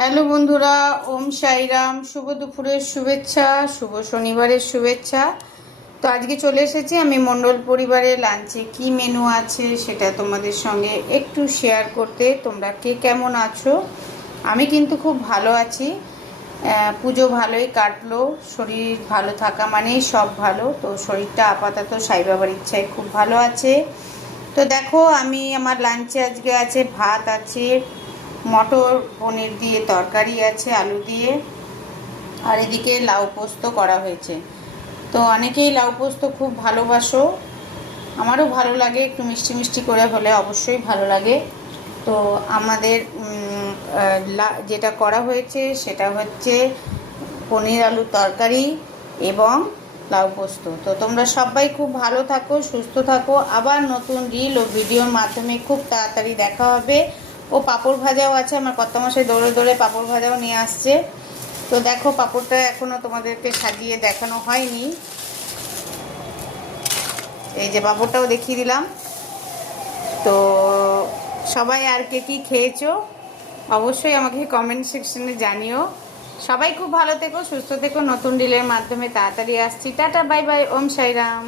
Hello বন্ধুরা, ওম সাইরাম। শুভ দুপুরের শুভেচ্ছা, শুভ শনিবারের শুভেচ্ছা। তো আজকে চলে এসেছি আমি মণ্ডল পরিবারের লাঞ্চে কি মেনু আছে সেটা তোমাদের সঙ্গে একটু শেয়ার করতে। তোমরা কে কেমন আছো? আমি কিন্তু খুব ভালো আছি। পুজো ভালোই কাটলো। শরীর ভালো থাকা মানেই সব ভালো। তো শরীরটা আপাতত সাই বাবার ইচ্ছায় খুব ভালো আছে। তো দেখো, আমি আমার লাঞ্চে আজকে আছে ভাত আছে, মটর পনির দিয়ে তরকারি আছে আলু দিয়ে, আর এদিকে লাউ পোস্ত করা হয়েছে। তো অনেকেই লাউ পোস্ত খুব ভালোবাসো, আমারও ভালো লাগে, একটু মিষ্টি মিষ্টি করে হলে অবশ্যই ভালো লাগে। তো আমাদের যেটা করা হয়েছে সেটা হচ্ছে পনির আলুর তরকারি এবং লাউ পোস্ত। তো তোমরা সবাই খুব ভালো থাকো, সুস্থ থাকো। আবার নতুন রিল ও ভিডিওর মাধ্যমে খুব তাড়াতাড়ি দেখা হবে। ও পাঁপড় ভাজাও আছে, আমার কর্তামশাই দৌড়ে দৌড়ে পাঁপড় ভাজাও নিয়ে আসছে। তো দেখো, পাঁপড়টা এখনও তোমাদেরকে সাজিয়ে দেখানো হয়নি। এই যে পাঁপড়টাও দেখিয়ে দিলাম। তো সবাই আর কে কী খেয়েছো অবশ্যই আমাকে কমেন্ট সেকশনে জানিও। সবাই খুব ভালো থেকো, সুস্থ থেকো। নতুন রিলের মাধ্যমে তাড়াতাড়ি আসছি। টাটা, বাই বাই, ওম সাইরাম।